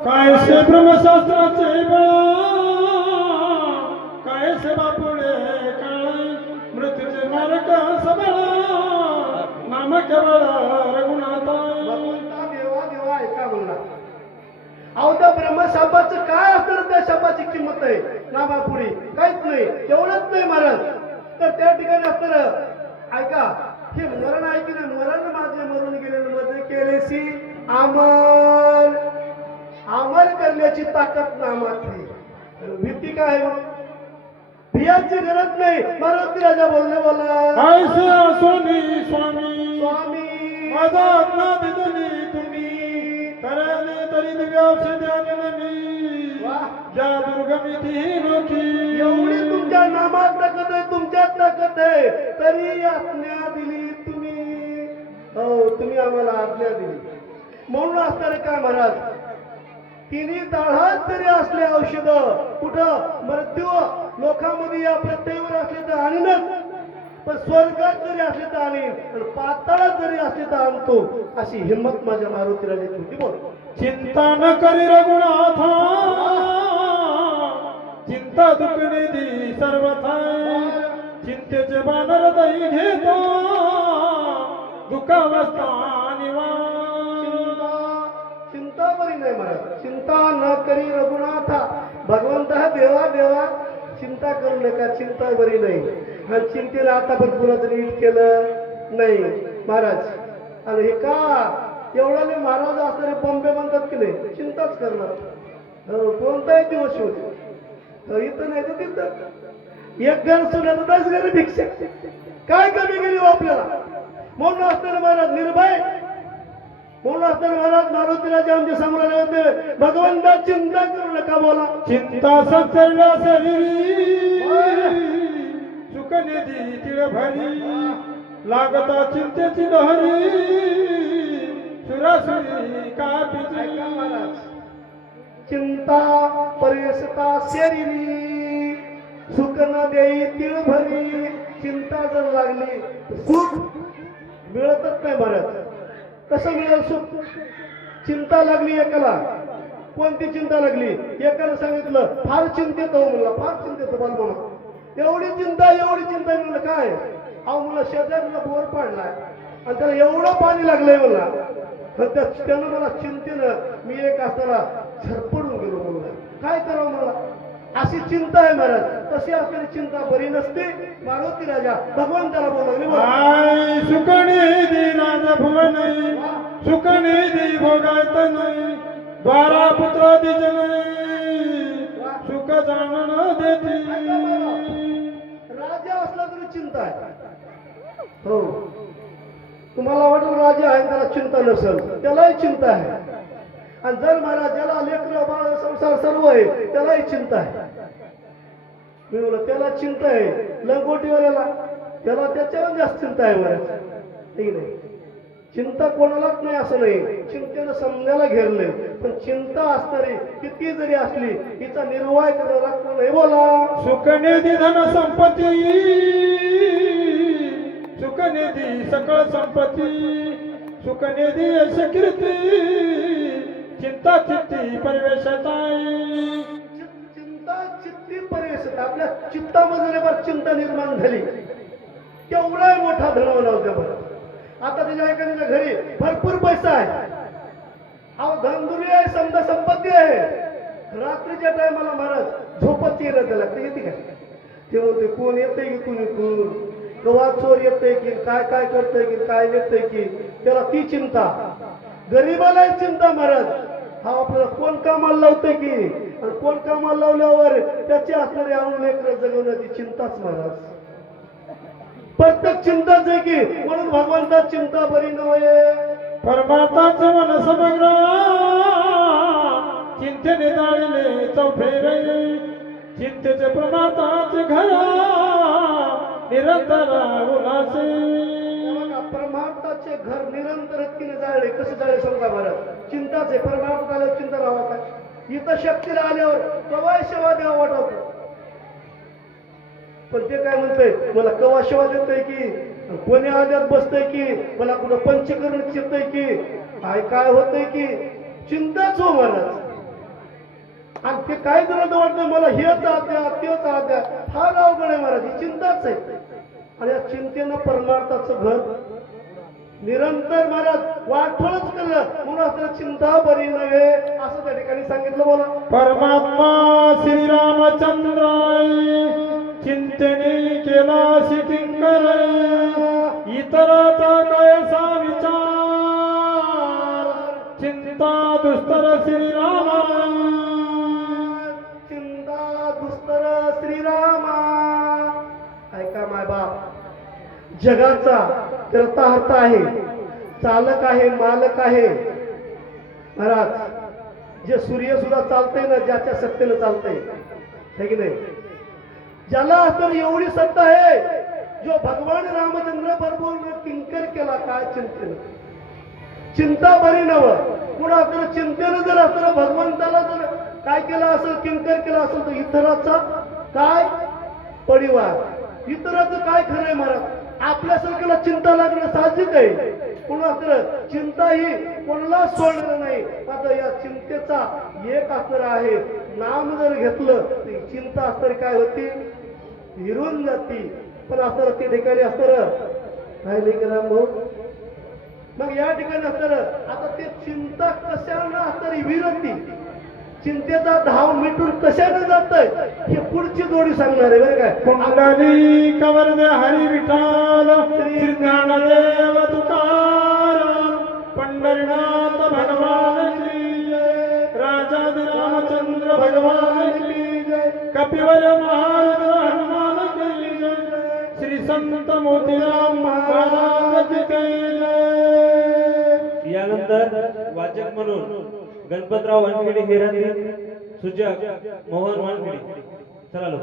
काय से ब्रह्मशास्त्राचे बळा, काय से बापुडे काळ, मृत्यूचे मार्ग सबळा, नाम केवळ रघुनाथा. भगवंता देवा देवा ऐका म्हणला. अहो त्या ब्रह्मशापाचं काय असणार, त्या शापाची किंमत आहे नामापुढे काहीच नाही, एवढंच नाही महाराज. तर त्या ठिकाणी असणार ऐका, हे मरण आहे की नाही, मरण माझे मरून गेलेलं मध्ये केलेसी अमर अमर करण्याची ताकद नामातली. भीती काय आहे? भियाची गरज नाही. मारुती राजा बोलले बोला, काय से सोनी स्वामी, स्वामी माझा आज्ञा दिली तुम्ही, तरले तरी दिव्यावशे ध्यान मी, वाह. ज्या दुर्गमी ती नोकी. एवढी तुमच्या नामात ताकद आहे, तुमच्यात ताकद आहे, तरी आज्ञा दिली तुम्ही. हो, तुम्ही आम्हाला आज्ञा दिली म्हणून असणार काय महाराज. तिन्ही तळहात जरी असले औषध, कुठं मृत्यू लोकांमध्ये या प्रत्येवर असले तर आणीनच, पण स्वर्गात जरी असले तर आणीन, आणि पाताळात जरी असले तर आणतो, अशी हिंमत माझ्या मारुती राजाची होती. बोल. चिंता न करी रघुनाथा, चिंता दुखनिधी सर्वथा, चिंतेचे बानर दही घेता, दुःखावस्था निवार. चिंता बरी नाही महाराज. चिंता न करी रघुनाथा. भगवंत देवा देवा चिंता करू नका, चिंता बरी नाही. आणि चिंतेला आता पण कुणाचं नीट केलं नाही महाराज. आणि हे का एवढा नाही महाराज असणारे बंबे म्हणतात की नाही, चिंताच करणार. कोणताही दिवस होते इथं नाही तर तिथं. एक घर सोडलं 10 घर भिक्षा, काय कमी गेली हो आपल्याला. म्हणून असताना महाराज निर्भय, म्हणून असताना महाराज मारुती राजा आमच्या समोर आले होते. भगवंता चिंता करू नका बोला. चिंता संचरल्या शरीरी, सुखनिधी तिळ भरी, लागता चिंतेची लहरी, सुरासुरी कापिची. चिंता परेशता शरीरी, सुख न देई तिळ भरी. चिंता जर लागली सुख मिळतच नाही महाराज. कसं मिळेल सुख? चिंता लागली एकाला. कोणती चिंता लागली? एकाला सांगितलं फार चिंतेत हो म्हणला, फार चिंतेत बाल म्हणा. एवढी चिंता म्हणलं काय. अहो मला शेजारला बोर पाडलाय आणि त्याला एवढं पाणी लागलंय मला, त्यानं मला चिंतेनं मी एक असताना झरपडून गेलो म्हणलं. काय करावं मला? अशी चिंता आहे महाराज. तशी असलेली चिंता बरी नसते. मारुती राजा भगवंताला बोलवले. आई सुखनिधी राजभुवन, सुखनिधी भोगायत नाही, द्वारा पुत्रादी जन, सुख जाणून देती. राजा असला तरी चिंता आहे. हो, तुम्हाला वाटेल राजा आहे त्याला चिंता नसेल, त्यालाही चिंता आहे. आणि जर महाराज ज्याला लेकरं बाळ संसार सर्व आहे त्यालाही चिंता आहे. मी बोललो त्याला चिंता आहे. लंगोटीवाल्याला त्याला त्याच्यावर जास्त चिंता आहे महाराज. ठीक नाही, चिंता कोणालाच नाही असं नाही. चिंतेनं समजायला घेरले, पण चिंता असणारी किती जरी असली तिचा निर्वाह करावा लागतो. नाही बोला. सुखनिधी धन संपत्ती, सुखनिधी सकळ संपत्ती, सुखनिधी यश कीर्ती, चिंता चित्ती परिवेशताई. चिंता चित्ती परेश. आपल्या चित्तामध्ये बरं चिंता निर्माण झाली, केवढाही मोठा धनवान होता बरं. आता त्याच्या एखाद्याच्या घरी भरपूर पैसा आहे, अहो धनदुरी आहे, समजा संपत्ती आहे. रात्रीच्या टायमाला महाराज झोपच येणं त्याला येते का? ते म्हणते कोण येते की कोणी कोण, कवा चोर येते की काय काय करतंय की काय येतंय की, त्याला ती चिंता. गरीबालाही चिंता महाराज. हा आपल्याला कोण कामाला लावतंय की, आणि कोण कामाला लावल्यावर त्याची असणारी आणून लेकरं जगवण्याची चिंताच महाराज. प्रत्येक चिंताच आहे की. म्हणून भगवंता चिंता बरी नव्हे. परमात्माचं मन समग्र, चिंतेने जाळले चौफेरे, चिंतेचे परमात्माचे घर, निरंतर उल्हासे. परमार्थाचे घर निरंतर तिने जाळले. कसं जाळले समजा महाराज. चिंताच आहे. परमार्थाला चिंता राहावं काय. इथं शक्तीला आल्यावर कवाय सेवा द्यावा वाटवतो, पण ते काय म्हणतंय मला कवा सेवा देतोय की, कोणी आद्यात बसतंय की, मला कुठं पंचकरण येतंय की, काय काय होतंय की. चिंताच हो महाराज. आणि ते काय जणांना वाटतं मला हेच आद्या तेच आद्या, फार अवघड आहे महाराज, ही चिंताच आहे. आणि या चिंतेनं परमार्थाचं घर निरंतर महाराज वाटोळच केलं, म्हणून आपल्याला चिंता बरी नव्हे असं त्या ठिकाणी सांगितलं. बोला. परमात्मा श्री रामचंद्र चिंतेने केला किंकर, इतराचा कैसा विचार, चिंता दुस्तर श्रीरामा, चिंता दुस्तर श्रीरामा. ऐका माय बाप, जगाचा करताहर्ता आहे, चालक आहे, मालक आहे महाराज. जे सूर्य सुद्धा चालतंय ना, ज्याच्या सत्तेनं चालतंय, है की नाही? ज्याला तर एवढी सत्ता आहे, जो भगवान रामचंद्र बरोबर किंकर केला काय चिंतेनं, चिंता बरी नव. पुन्हा आपल्याला चिंतेनं जर असलं भगवंताला जर काय केलं असेल, किंकर केला असेल, तर इतराचा काय परिवार, इतराचं काय खरंय महाराज. आपल्यासारख्याला चिंता लागणं साहजिक आहे, पुन्हा तर चिंता ही कोणाला सोडणार नाही. आता या चिंतेचा एक असणार आहे, नाम जर घेतलं तर चिंता असणार काय होती, विरून जाती. पण असणार ते ठिकाणी असणार काय नाही करा भाऊ. मग या ठिकाणी असणार आता ते चिंता कशानं असणार, विरती, चिंतेचा धाव मिटून कशाने जातंय हे पुढची जोडी सांगणार आहे बरं काय. कुंडली कवरदे हरी विठाल, श्री ज्ञानदेव तुकाराम, पंढरीनाथ भगवान की जय, राजादी रामचंद्र भगवान की जय, कपिवर महाराज हनुमान की जय, श्री संत मोतीराम महाराज की जय. यानंतर वाचक म्हणून गणपतराव वानखेडे, हेरांनी सुजक मोहन वानखेडे. चला लोक.